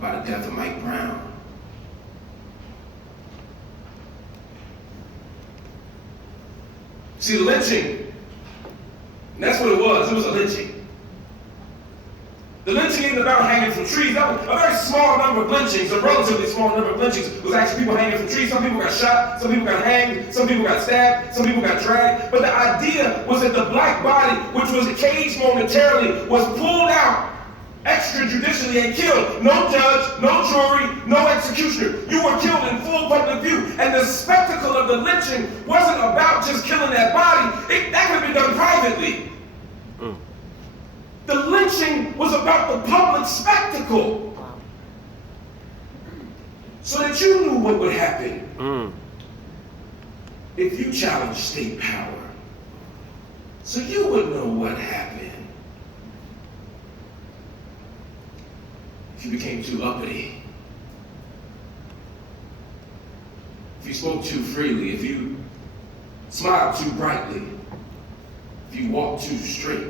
by the death of Mike Brown. See, the lynching, that's what it was. It was a lynching. The lynching isn't about hanging from trees. That was a very small number of lynchings, a relatively small number of lynchings was actually people hanging from trees. Some people got shot, some people got hanged, some people got stabbed, some people got dragged. But the idea was that the black body, which was caged momentarily, was pulled out extrajudicially and killed. No judge, no jury, no executioner. You were killed in full public view. And the spectacle of the lynching wasn't about just killing that body. That could have been done privately. The lynching was about the public spectacle. So that you knew what would happen if you challenged state power. So you would know what happened if you became too uppity, if you spoke too freely, if you smiled too brightly, if you walked too straight.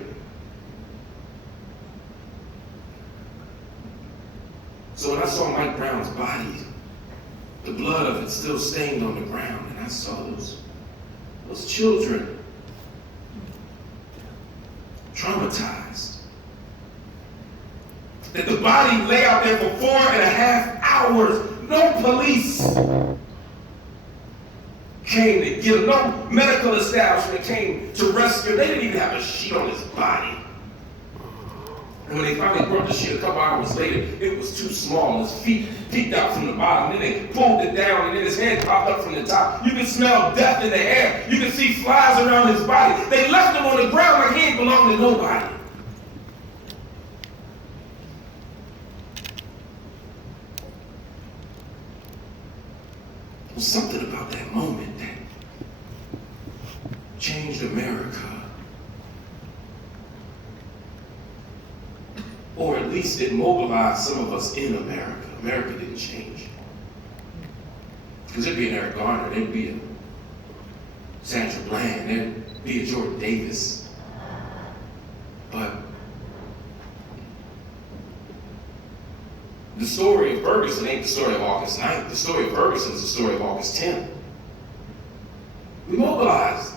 So when I saw Mike Brown's body, the blood of it still stained on the ground, and I saw those children traumatized. That the body lay out there for 4.5 hours. No police came to get him. No medical establishment came to rescue him. They didn't even have a sheet on his body. And when they finally brought the sheet a couple hours later, it was too small. His feet peeked out from the bottom. Then they pulled it down, and then his head popped up from the top. You could smell death in the air. You could see flies around his body. They left him on the ground like he ain't belonged to nobody. There was something about that moment that changed America. Or at least it mobilized some of us in America. America didn't change. Because there'd be an Eric Garner, there'd be a Sandra Bland, there'd be a Jordan Davis. But the story of Ferguson ain't the story of August 9th. The story of Ferguson is the story of August 10th. We mobilized.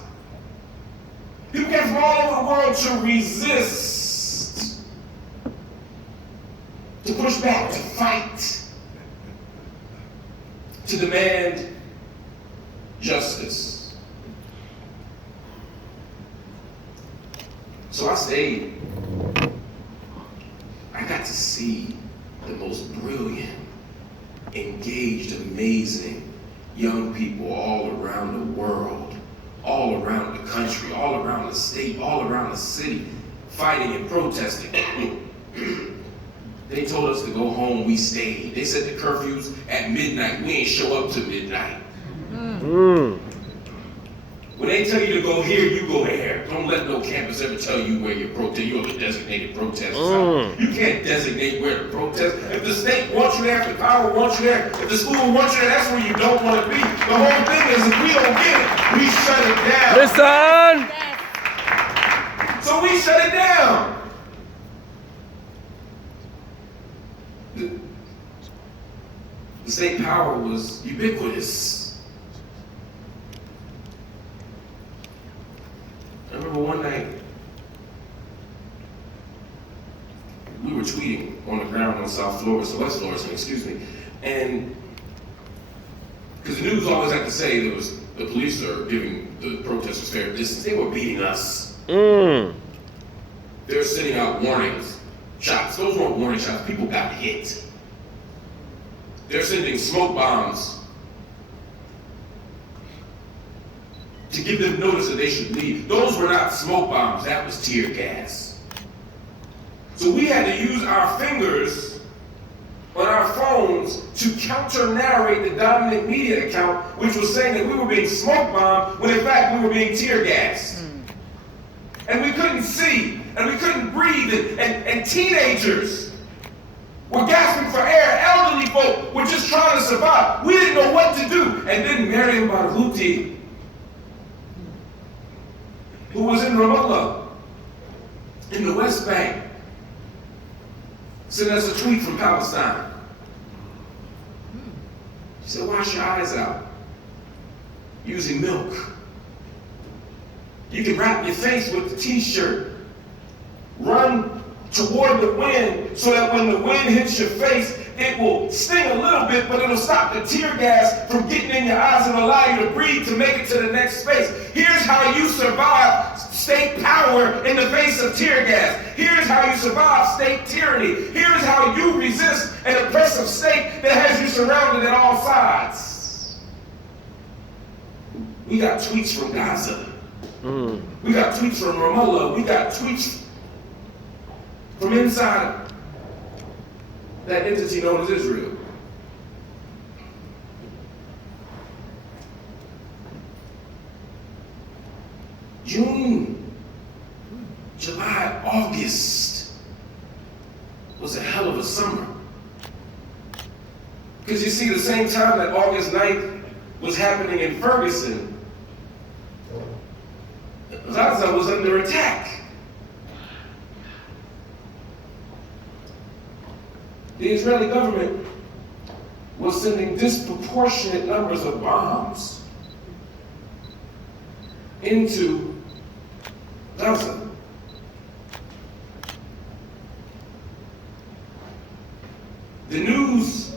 People came from all over the world to resist, to push back, to fight, to demand justice. So I stayed. I got to see the most brilliant, engaged, amazing young people all around the world, all around the country, all around the state, all around the city, fighting and protesting. They told us to go home, we stayed. They said the curfews at midnight, we ain't show up till midnight. When they tell you to go here, you go there. Don't let no campus ever tell you where you're protesting. You're the designated protester. You can't designate where to protest. If the state wants you there, if the power wants you there, if the school wants you there, that's where you don't want to be. The whole thing is, if we don't get it, we shut it down. Listen! So we shut it down. The state power was ubiquitous. I remember one night, we were tweeting on the ground on South Florissant, West Florissant, excuse me, and because the news always had to say there was the police are giving the protesters fair distance. They were beating us. They were sending out warnings, shots. Those weren't warning shots. People got hit. They're sending smoke bombs to give them notice that they should leave. Those were not smoke bombs, that was tear gas. So we had to use our fingers on our phones to counter-narrate the dominant media account, which was saying that we were being smoke bombed when in fact we were being tear gassed. And we couldn't see, and we couldn't breathe, and teenagers were gasping for air. Elderly folk were just trying to survive. We didn't know what to do. And then Mariam Barghouti, who was in Ramallah, in the West Bank, sent us a tweet from Palestine. He said, wash your eyes out using milk. You can wrap your face with the t-shirt. Run toward the wind so that when the wind hits your face, it will sting a little bit, but it'll stop the tear gas from getting in your eyes and allow you to breathe to make it to the next space. Here's how you survive state power in the face of tear gas. Here's how you survive state tyranny. Here's how you resist an oppressive state that has you surrounded at all sides. We got tweets from Gaza. We got tweets from Ramallah. We got tweets from inside that entity known as Israel. June, July, August was a hell of a summer. Because you see, the same time that August 9th was happening in Ferguson, Gaza was under attack. The Israeli government was sending disproportionate numbers of bombs into Gaza. The news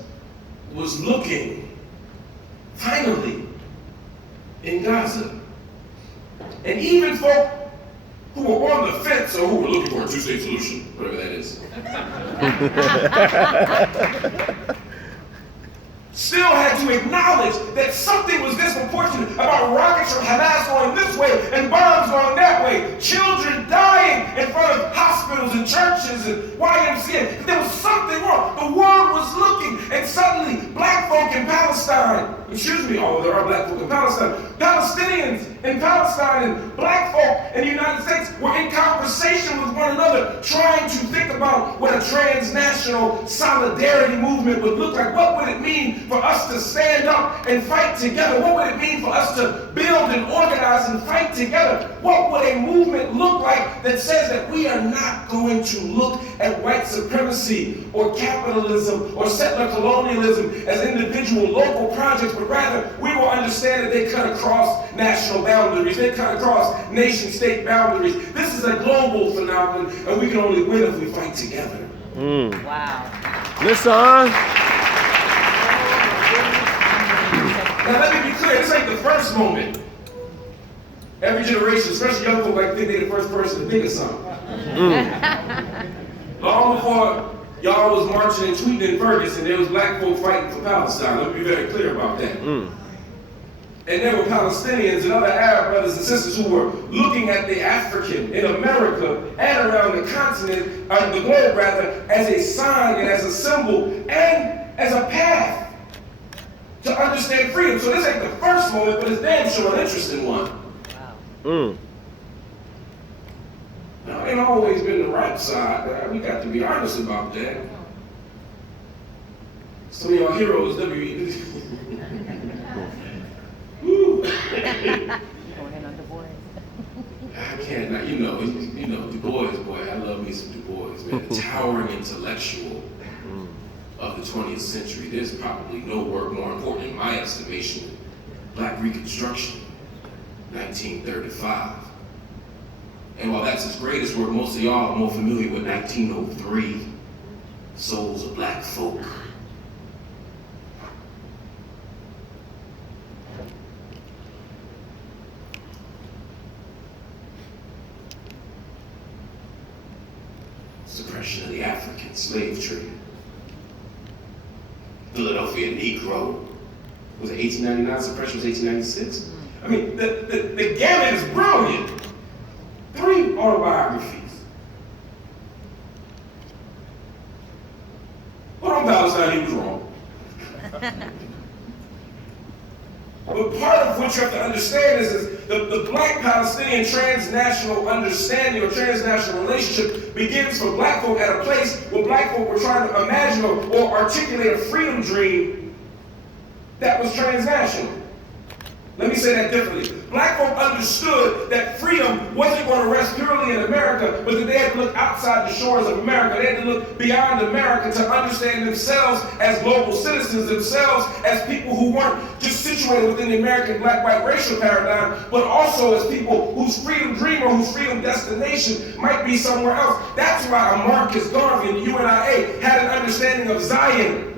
was looking, finally, in Gaza. And even folk who were on the fence or who were looking for a two-state solution, whatever that is, still had to acknowledge that something was disproportionate about rockets from Hamas going this way and bombs going that way. Children dying in front of hospitals and churches and YMCA. There was something wrong. The world was looking, and suddenly black folk in Palestine, there are black folk in Palestine, Palestinians in Palestine and black folk in the United States were in conversation with one another, trying to think about what a transnational solidarity movement would look like. What would it mean for us to stand up and fight together? What would it mean for us to build and organize and fight together? What would a movement look like that says that we are not going to look at white supremacy or capitalism or settler colonialism as individual local projects, but rather we will understand that they cut across national boundaries, they cut across nation-state boundaries. This is a global phenomenon, and we can only win if we fight together. Wow. Listen. Now let me be clear, this ain't the first moment. Every generation, especially young folk, like think they're the first person to think of something. Long before y'all was marching and tweeting in Ferguson, there was black folk fighting for Palestine. Let me be very clear about that. And there were Palestinians and other Arab brothers and sisters who were looking at the African in America and around the continent, the globe rather, as a sign and as a symbol and as a path to understand freedom. So this ain't the first moment, but it's damn sure an interesting one. Wow. Now, it ain't always been the right side. We got to be honest about that. Some of y'all heroes, W.E. Woo. Going in on Du Bois. I can't, not, you know, Du Bois, boy, I love me some Du Bois, man. A towering intellectual of the 20th century. There's probably no work more important in my estimation than Black Reconstruction, 1935. And while that's his greatest work, most of y'all are more familiar with 1903, Souls of Black Folk. Suppression of the African slave trade. Philadelphia Negro. Was it 1899? Suppression was 1896? I mean, the gamut is brilliant. 3 autobiographies. But on Palestine, he was wrong. But part of what you have to understand is the black Palestinian transnational understanding or transnational relationship begins for black folk at a place where black folk were trying to imagine or articulate a freedom dream that was transnational. Let me say that differently. Black folk understood that freedom wasn't going to rest purely in America, but that they had to look outside the shores of America. They had to look beyond America to understand themselves as global citizens, themselves as people who weren't just situated within the American black-white racial paradigm, but also as people whose freedom dream or whose freedom destination might be somewhere else. That's why Marcus Garvey and the UNIA had an understanding of Zion.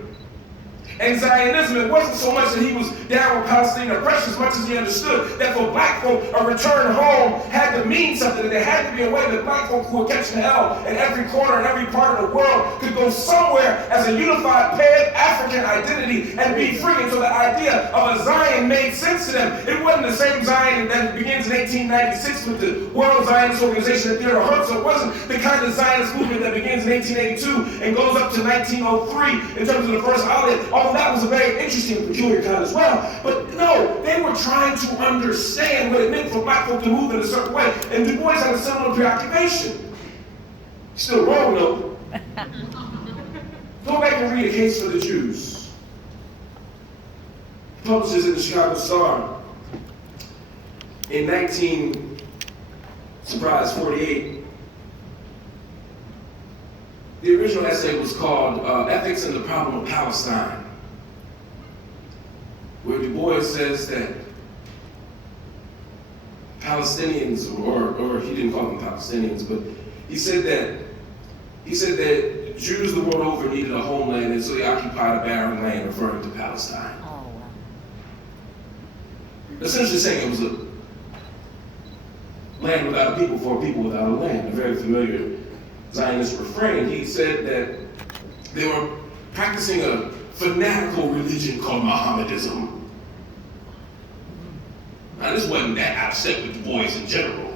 And Zionism, it wasn't so much that he was down with Palestinian oppression as much as he understood that for black folk, a return home had to mean something, that there had to be a way that black folk who were catching hell in every corner and every part of the world could go somewhere as a unified Pan-African identity and be free. And so the idea of a Zion made sense to them. It wasn't the same Zion that begins in 1896 with the World Zionist Organization at Theodore Herzl. It wasn't the kind of Zionist movement that begins in 1882 and goes up to 1903 in terms of the first holiday. Although that was a very interesting and peculiar kind as well. But no, they were trying to understand what it meant for black folk to move in a certain way. And Du Bois had a similar preoccupation. Still wrong though. Go back and read A Case for the Jews. Publishes in the Chicago Star in 1948. The original essay was called Ethics and the Problem of Palestine, where Du Bois says that Palestinians, or he didn't call them Palestinians, but he said that Jews the world over needed a homeland, and so they occupied a barren land, referring to Palestine. Oh, wow. Essentially saying it was a land without a people for a people without a land, a very familiar Zionist refrain. He said that they were practicing a fanatical religion called Mohammedism. Now, this wasn't that out of step with Du Bois in general.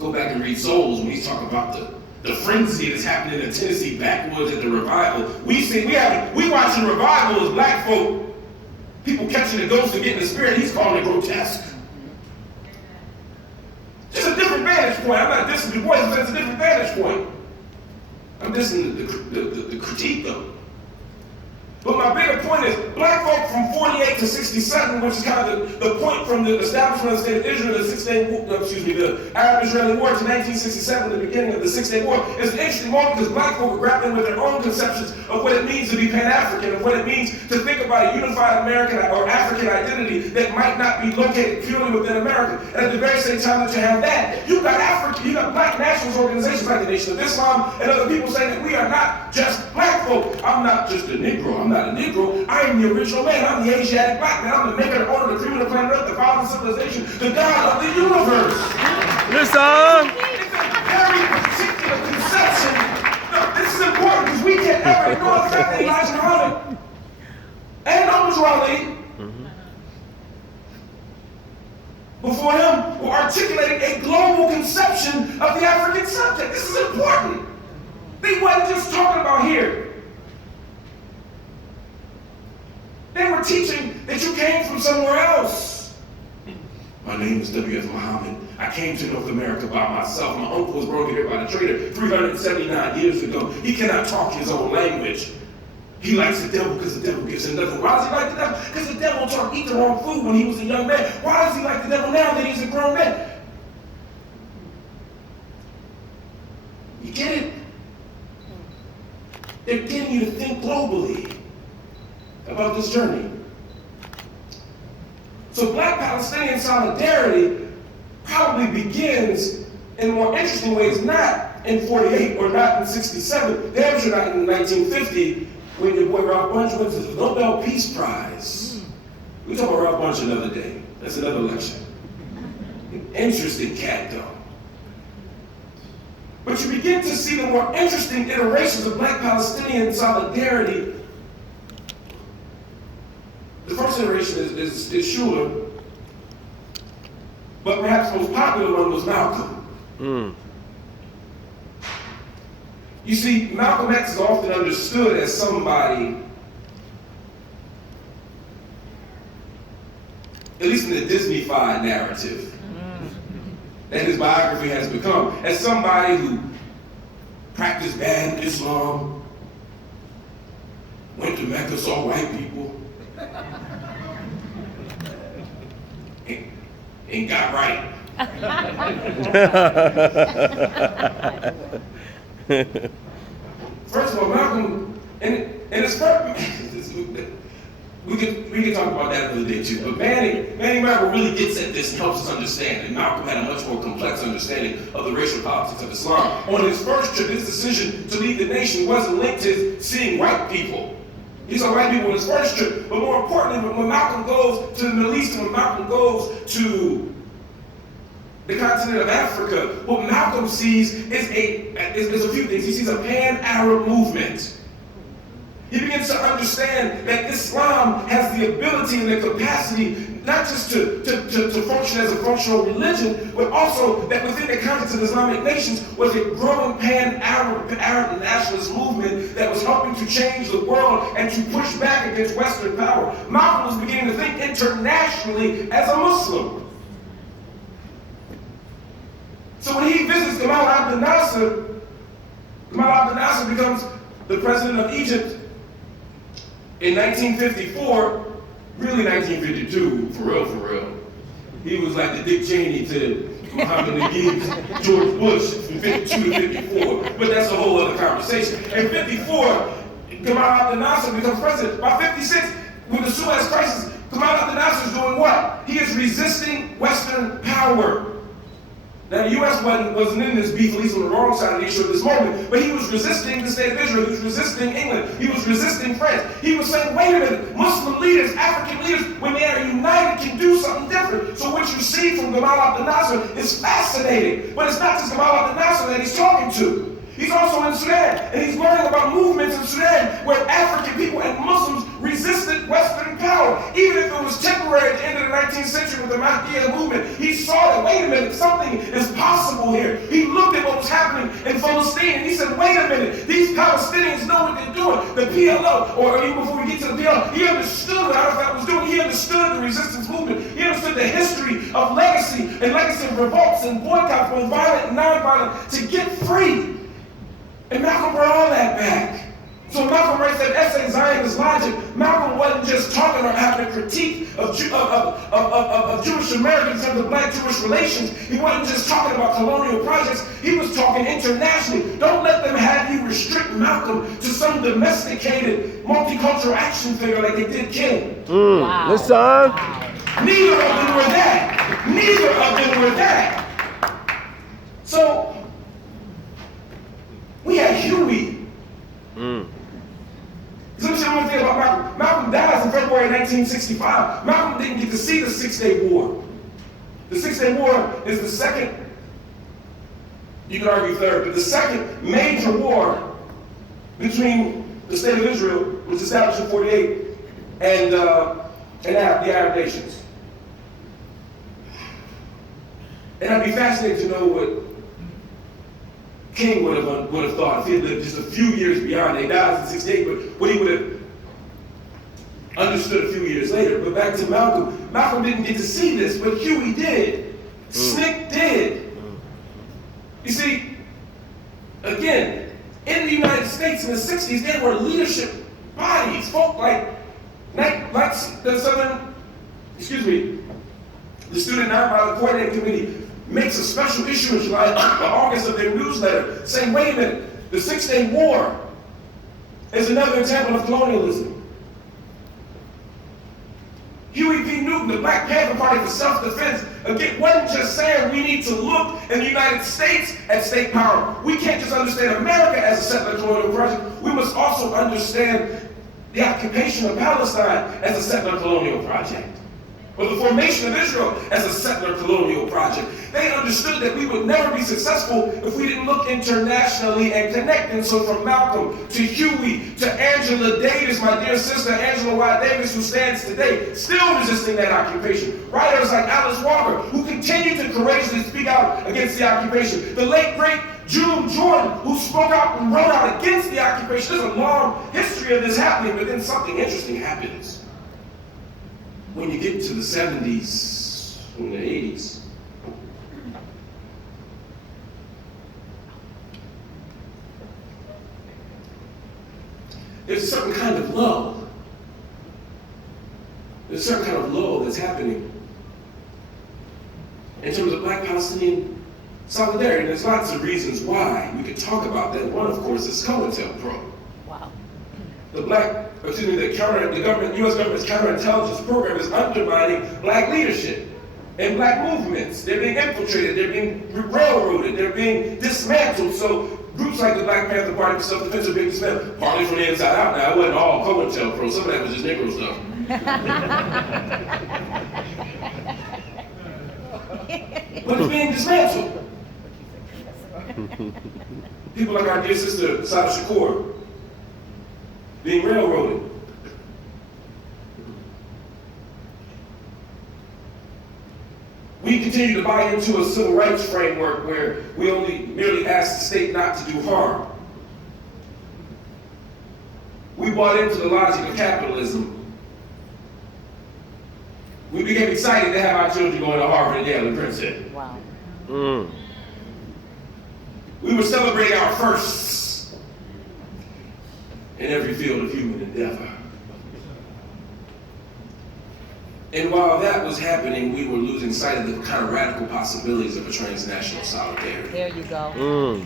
Go back and read Souls when he's talking about the frenzy that's happening in the Tennessee backwoods at the revival. We watching revival as black folk, people catching the ghost and getting the spirit. He's calling it grotesque. Just a different vantage point. I'm not dissing Du Bois, but it's a different vantage point. I'm dissing the critique though. But my bigger point is, black folk from 48 to 67, which is kind of the point from the establishment of the State of Israel, the Arab-Israeli War to 1967, the beginning of the Six-Day War, is an interesting moment because black folk are grappling with their own conceptions of what it means to be Pan-African, of what it means to think about a unified American or African identity that might not be located purely within America. And at the very same time that you have that, you've got black nationalist organizations like the Nation of Islam and other people saying that we are not just black folk. I'm not just a Negro. I'm not a Negro. I am the original man. I'm the Asiatic black man. I'm the maker, the owner, the cream of the planet Earth, the father of civilization, the God of the universe. Listen. It's a very particular conception. No, this is important because we can't ever ignore the fact that Elijah Muhammad and Muhammad Ali before him were articulating a global conception of the African subject. This is important. They wasn't just talking about here. They were teaching that you came from somewhere else. My name is W.F. Muhammad. I came to North America by myself. My uncle was brought here by the trader 379 years ago. He cannot talk his own language. He likes the devil because the devil gives him nothing. Why does he like the devil? Because the devil taught him to eat the wrong food when he was a young man. Why does he like the devil now that he's a grown man? You get it? They're getting you to think globally about this journey. So black Palestinian solidarity probably begins in more interesting ways, not in 48 or not in 67, damn sure not in 1950, when your boy Ralph Bunche went to the Nobel Peace Prize. We talk about Ralph Bunche another day. That's another lecture. An interesting cat though. But you begin to see the more interesting iterations of black Palestinian solidarity. The first iteration is Schuller, but perhaps the most popular one was Malcolm. You see, Malcolm X is often understood as somebody, at least in the Disney-fied narrative, that his biography has become, as somebody who practiced bad Islam, went to Mecca, saw white people, and got right. First of all, Malcolm, and it's we can talk about that another day too. But Manny Marable really gets at this and helps us understand. And Malcolm had a much more complex understanding of the racial politics of Islam. On his first trip, his decision to leave the nation wasn't linked to seeing white people. He saw white people on his first trip. But more importantly, when Malcolm goes to the Middle East and when Malcolm goes to the continent of Africa, what Malcolm sees is a few things. He sees a pan-Arab movement. He begins to understand that Islam has the ability and the capacity not just to function as a functional religion, but also that within the context of Islamic nations was a growing pan-Arab nationalist movement that was helping to change the world and to push back against Western power. Malcolm was beginning to think internationally as a Muslim. So when he visits Gamal Abdel Nasser becomes the president of Egypt in 1954, really 1952, for real. He was like the Dick Cheney to Muhammad Naguib's George Bush from 52 to 54, but that's a whole other conversation. In 54, Gamal Abdel Nasser becomes president. By 56, with the Suez Crisis, Gamal Abdel Nasser is doing what? He is resisting Western power. Now, the U.S. wasn't in this beef, at least on the wrong side of the issue at this moment, but he was resisting the state of Israel. He was resisting England. He was resisting France. He was saying, wait a minute, Muslim leaders, African leaders, when they are united, can do something different. So what you see from Gamal Abdel Nasser is fascinating. But it's not just Gamal Abdel Nasser that he's talking to. He's also in Sudan, and he's learning about movements in Sudan where African people and Muslims resisted Western power. Even if it was temporary at the end of the 19th century with the Mahdiya movement, he saw that, wait a minute, something is possible here. He looked at what was happening in Palestine, and he said, wait a minute, these Palestinians know what they're doing. The PLO, or even before we get to the PLO, he understood what Arafat was doing. He understood the resistance movement. He understood the history of legacy of revolts and boycotts, both violent and non-violent, to get free. And Malcolm brought all that back. So Malcolm writes that essay, Zionist Logic. Malcolm wasn't just talking or having a critique of Jewish Americans and the black-Jewish relations. He wasn't just talking about colonial projects. He was talking internationally. Don't let them have you restrict Malcolm to some domesticated multicultural action figure like they did King. Wow. Listen. Wow. Neither of them were that. So, we had Huey. So let me tell you one thing about Malcolm. Malcolm dies in February 1965. Malcolm didn't get to see the 6-Day War. The 6-Day War is the second, you can argue third, but the second major war between the state of Israel, which was established in 48, and the Arab nations. And I'd be fascinated to know what King would have thought if he had lived just a few years beyond. They died in 68, but what he would have understood a few years later. But back to Malcolm. Malcolm didn't get to see this, but Huey did. Snick did. You see, again, in the United States in the 60s, there were leadership bodies, folk like the Student Nonviolent Coordinating Committee makes a special issue in July, August of their newsletter saying, wait a minute, the 6-Day War is another example of colonialism. Huey P. Newton, the Black Panther Party for Self-Defense, again, wasn't just saying we need to look in the United States at state power. We can't just understand America as a settler colonial project. We must also understand the occupation of Palestine as a settler colonial project, or the formation of Israel as a settler colonial project. They understood that we would never be successful if we didn't look internationally and connect. And so from Malcolm to Huey to Angela Davis, my dear sister Angela Y. Davis, who stands today still resisting that occupation. Writers like Alice Walker, who continue to courageously speak out against the occupation. The late, great June Jordan, who spoke out and wrote out against the occupation. There's a long history of this happening, but then something interesting happens. When you get to the 70s and the 80s, there's a certain kind of lull. There's a certain kind of lull that's happening in terms of Black-Palestinian solidarity. There's lots of reasons why we could talk about that. One, of course, is COINTELPRO. Wow. The U.S. government's counterintelligence program is undermining Black leadership and Black movements. They're being infiltrated, they're being railroaded, they're being dismantled. So groups like the Black Panther Party for Self-Defense are being dismantled, partly from the inside out. Now, it wasn't all COINTELPRO. Some of that was just Negro stuff. But it's being dismantled. People like our dear sister, Sada Shakur, being railroaded. We continue to buy into a civil rights framework where we only merely ask the state not to do harm. We bought into the logic of capitalism. We became excited to have our children going to Harvard and Yale and Princeton. Wow. We were celebrating our firsts in every field of human endeavor. And while that was happening, we were losing sight of the kind of radical possibilities of a transnational solidarity. There you go.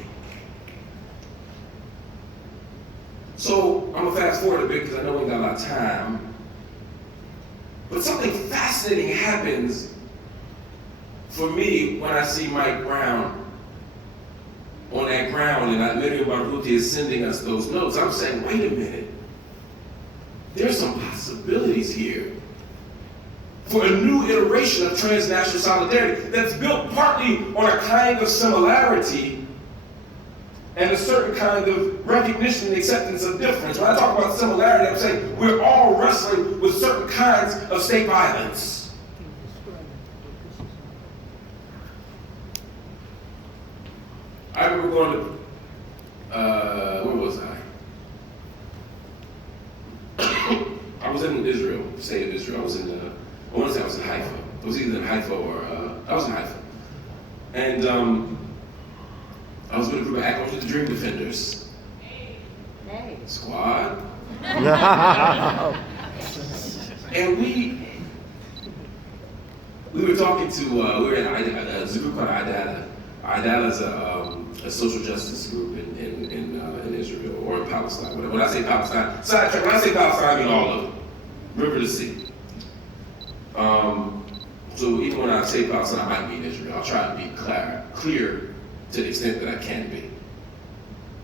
So I'm gonna fast forward a bit because I know we got a lot of time. But something fascinating happens for me when I see Mike Brown on that ground and Miriam Barghouti is sending us those notes. I'm saying, wait a minute. There's some possibilities here for a new iteration of transnational solidarity that's built partly on a kind of similarity and a certain kind of recognition and acceptance of difference. When I talk about similarity, I'm saying we're all wrestling with certain kinds of state violence. I remember going to, where was I? I was in Israel, the state of Israel. I was in, I want to say I was in Haifa. It was either in Haifa or, I was in Haifa. And I was with a group of actors, with the Dream Defenders. Hey. Squad. And we were talking to, we were at there's a group called IDALA. IDALA is a social justice group in Israel or in Palestine. When I say Palestine, sidetrack, when I say Palestine, I mean all of it, river to sea. So even when I say Palestine, I might mean Israel. I'll try to be clear to the extent that I can be.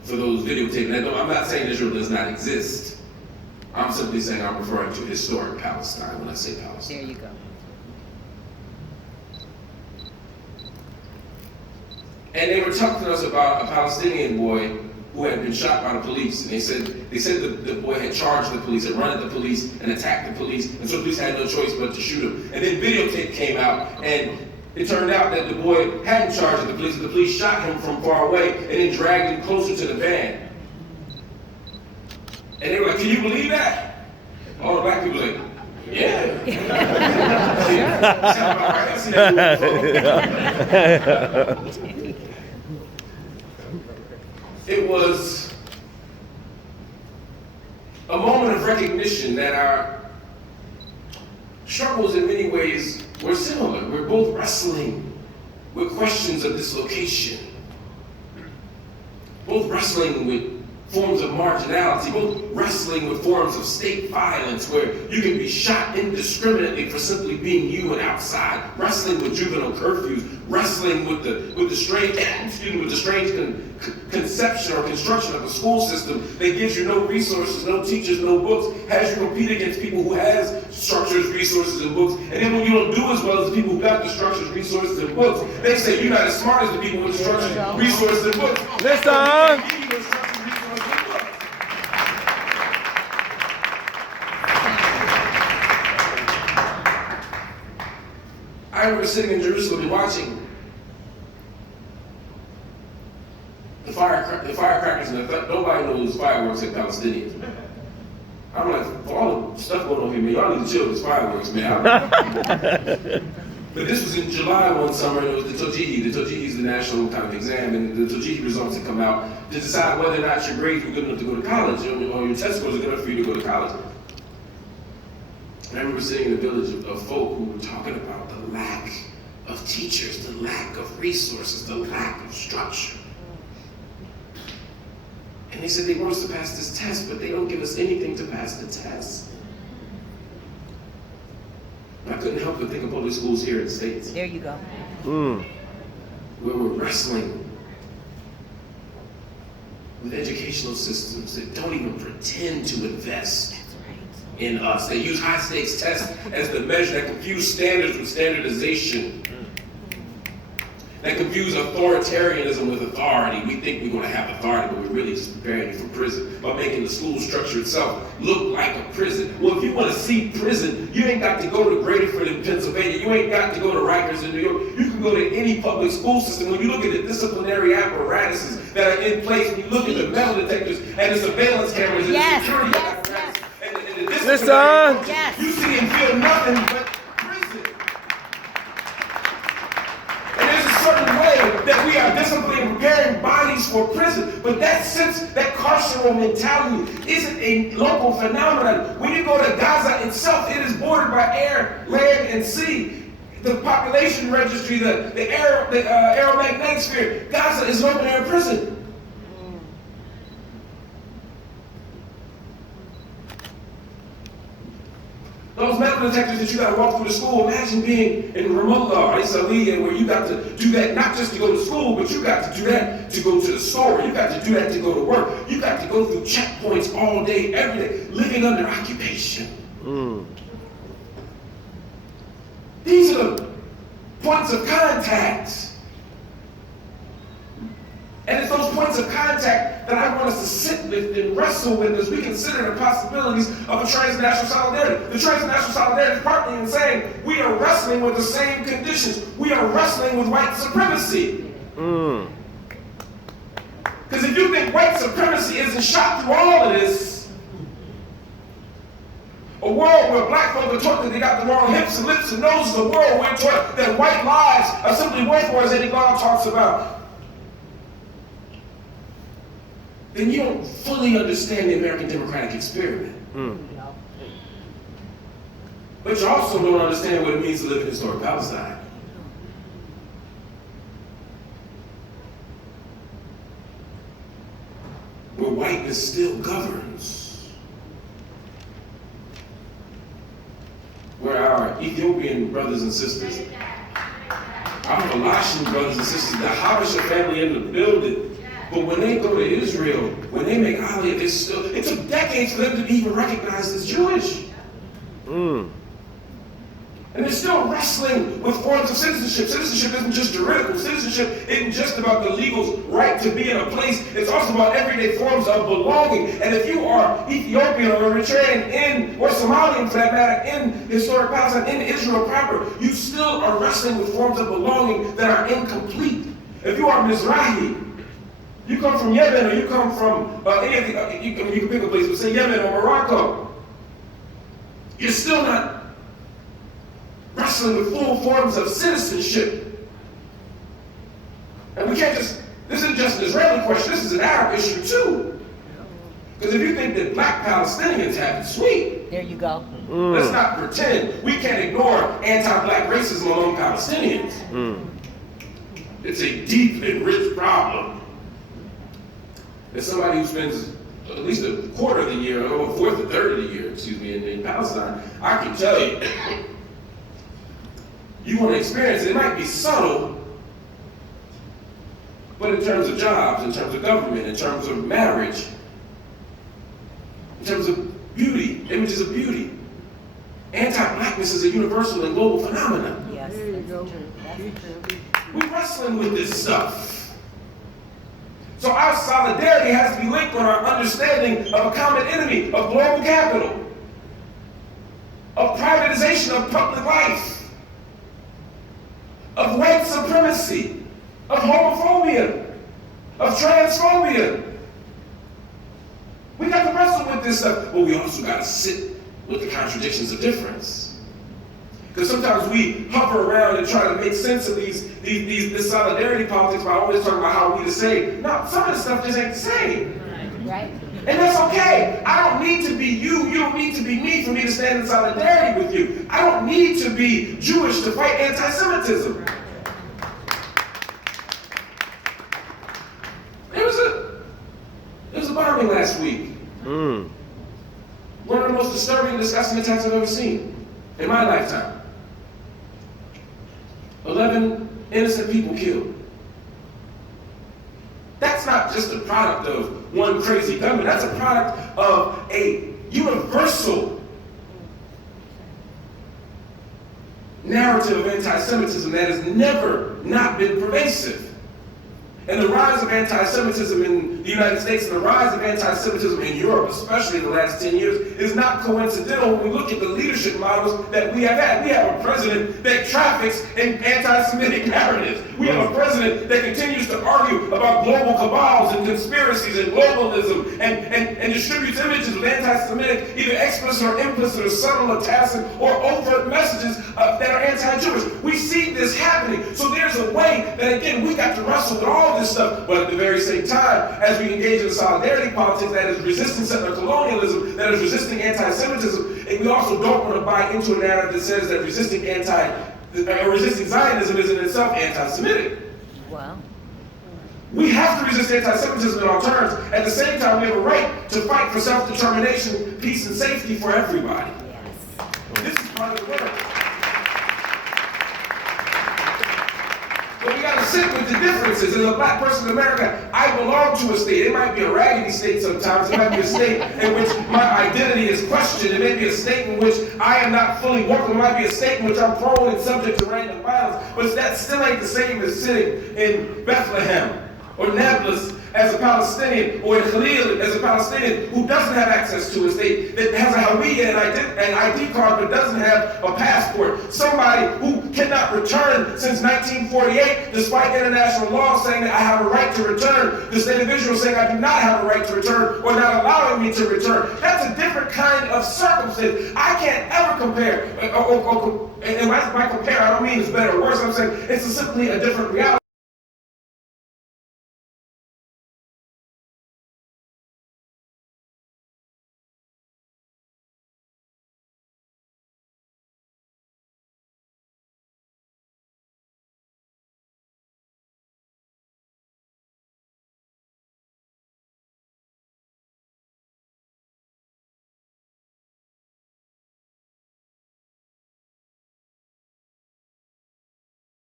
For those videotaping, I'm not saying Israel does not exist. I'm simply saying I'm referring to historic Palestine when I say Palestine. There you go. And they were talking to us about a Palestinian boy who had been shot by the police. And they said the boy had charged the police, had run at the police and attacked the police, and so the police had no choice but to shoot him. And then videotape came out, and it turned out that the boy hadn't charged the police, and the police shot him from far away and then dragged him closer to the van. And they were like, can you believe that? All the black people were like, yeah. Sound about right. I've seen that movie before. It was a moment of recognition that our struggles in many ways were similar. We're both wrestling with questions of dislocation, both wrestling with forms of marginality, both wrestling with forms of state violence where you can be shot indiscriminately for simply being you and outside, wrestling with juvenile curfews, wrestling with the strange conception or construction of a school system that gives you no resources, no teachers, no books, has you compete against people who has structures, resources, and books. And then when you don't do as well as the people who got the structures, resources, and books, they say you're not as smart as the people with the structures, resources, and books. Listen! I remember sitting in Jerusalem and watching the firecrackers, and nobody knows fireworks at Palestinians. I'm like, for all the stuff going on here, man, y'all need to chill with fireworks, man. But this was in July one summer, and it was the Tojihi. The Tojihi is the national kind of exam, and the Tojihi results had come out to decide whether or not your grades were good enough to go to college, or your test scores are good enough for you to go to college. And I remember sitting in a village of folk who were talking about the lack of teachers, the lack of resources, the lack of structure. And they said they want us to pass this test, but they don't give us anything to pass the test. I couldn't help but think of public schools here in the States. There you go. Where we're wrestling with educational systems that don't even pretend to invest in us. They use high stakes tests as the measure that confuse standards with standardization. That confuse authoritarianism with authority. We think we're going to have authority, but we're really just preparing you for prison by making the school structure itself look like a prison. Well, if you want to see prison, you ain't got to go to Gradyford in Pennsylvania. You ain't got to go to Rikers in New York. You can go to any public school system. When you look at the disciplinary apparatuses that are in place, when you look at the metal detectors and the surveillance cameras and the security apparatus and the disciplinary functions, you see and feel nothing but prison. That we are disciplining and preparing bodies for prison. But that sense, that carceral mentality isn't a local phenomenon. When you go to Gaza itself, it is bordered by air, land, and sea. The population registry, the aeromagnetic sphere, Gaza is an open air prison. Those metal detectors that you got to walk through the school, imagine being in Ramallah or Isaiah, where you got to do that not just to go to school, but you got to do that to go to the store. You got to do that to go to work. You got to go through checkpoints all day, every day, living under occupation. These are the points of contact. And it's those points of contact that I want us to sit with and wrestle with as we consider the possibilities of a transnational solidarity. The transnational solidarity is partly in saying we are wrestling with the same conditions. We are wrestling with white supremacy. Because if you think white supremacy isn't shot through all of this, a world where black folk are taught that they got the wrong hips and lips and noses, a world where we're taught that white lives are simply worth more, as Eddie Glaude talks about, then you don't fully understand the American democratic experiment. But you also don't understand what it means to live in historic Palestine. Where whiteness still governs. Where our Ethiopian brothers and sisters, our Falashian brothers and sisters, the Habesha family in the building, but when they go to Israel, when they make Aliyah, it took decades for them to be even recognized as Jewish. And they're still wrestling with forms of citizenship. Citizenship isn't just juridical. Citizenship isn't just about the legal right to be in a place. It's also about everyday forms of belonging. And if you are Ethiopian or Eritrean or Somalian for that matter, in historic Palestine, in Israel proper, you still are wrestling with forms of belonging that are incomplete. If you are Mizrahi, you come from Yemen, or you come from any of the, you can pick a place, but say Yemen or Morocco. You're still not wrestling with full forms of citizenship. And we can't just, this isn't just an Israeli question, this is an Arab issue too. Because if you think that black Palestinians have it sweet, there you go. Let's not pretend. We can't ignore anti-black racism among Palestinians. It's a deep and rich problem. As somebody who spends at least a quarter of the year, or a fourth, a third of the year, in Palestine, I can tell you, you want to experience it. It might be subtle, but in terms of jobs, in terms of government, in terms of marriage, in terms of beauty, images of beauty, anti-blackness is a universal and global phenomenon. Yes, there you go. That's true. We're wrestling with this stuff. So our solidarity has to be linked on our understanding of a common enemy, of global capital, of privatization of public life, of white supremacy, of homophobia, of transphobia. We got to wrestle with this stuff, but we also got to sit with the contradictions of difference. Because sometimes we hover around and try to make sense of this solidarity politics by always talking about how we the same. No, some of the stuff just ain't the same. Right. And that's okay. I don't don't need to be you. You don't need to be me for me to stand in solidarity with you. I don't need to be Jewish to fight anti-Semitism. There was a bombing last week. One of the most disturbing and disgusting attacks I've ever seen in my lifetime. 11 innocent people killed. That's not just a product of one crazy gunman. That's a product of a universal narrative of anti-Semitism that has never not been pervasive. And the rise of anti-Semitism in the United States and the rise of anti-Semitism in Europe, especially in the last 10 years, is not coincidental when we look at the leadership models that we have had. We have a president that traffics in anti-Semitic narratives. We have a president that continues to argue about global cabals and conspiracies and globalism and distributes images of anti-Semitic, either explicit or implicit or subtle or tacit or overt messages that are anti-Jewish. We see this happening. So there's a way that, again, we got to wrestle with all this stuff, but at the very same time, as we engage in solidarity politics that is resisting settler colonialism, that is resisting anti-Semitism, and we also don't want to buy into a narrative that says that resisting Zionism is in itself anti-Semitic. Wow. We have to resist anti-Semitism in our terms. At the same time, we have a right to fight for self-determination, peace, and safety for everybody. Yes. This is part of the work. But we got to sit with the differences. As a black person in America, I belong to a state. It might be a raggedy state sometimes. It might be a state in which my identity is questioned. It may be a state in which I am not fully welcome. It might be a state in which I'm prone and subject to random violence. But that still ain't the same as sitting in Bethlehem or Nablus as a Palestinian, or in Khalil as a Palestinian who doesn't have access to a state, that has a Hawiyya and ID card but doesn't have a passport. Somebody who cannot return since 1948 despite international law saying that I have a right to return. This individual saying I do not have a right to return or not allowing me to return. That's a different kind of circumstance. I can't ever compare, and when I compare, I don't mean it's better or worse. I'm saying it's simply a different reality.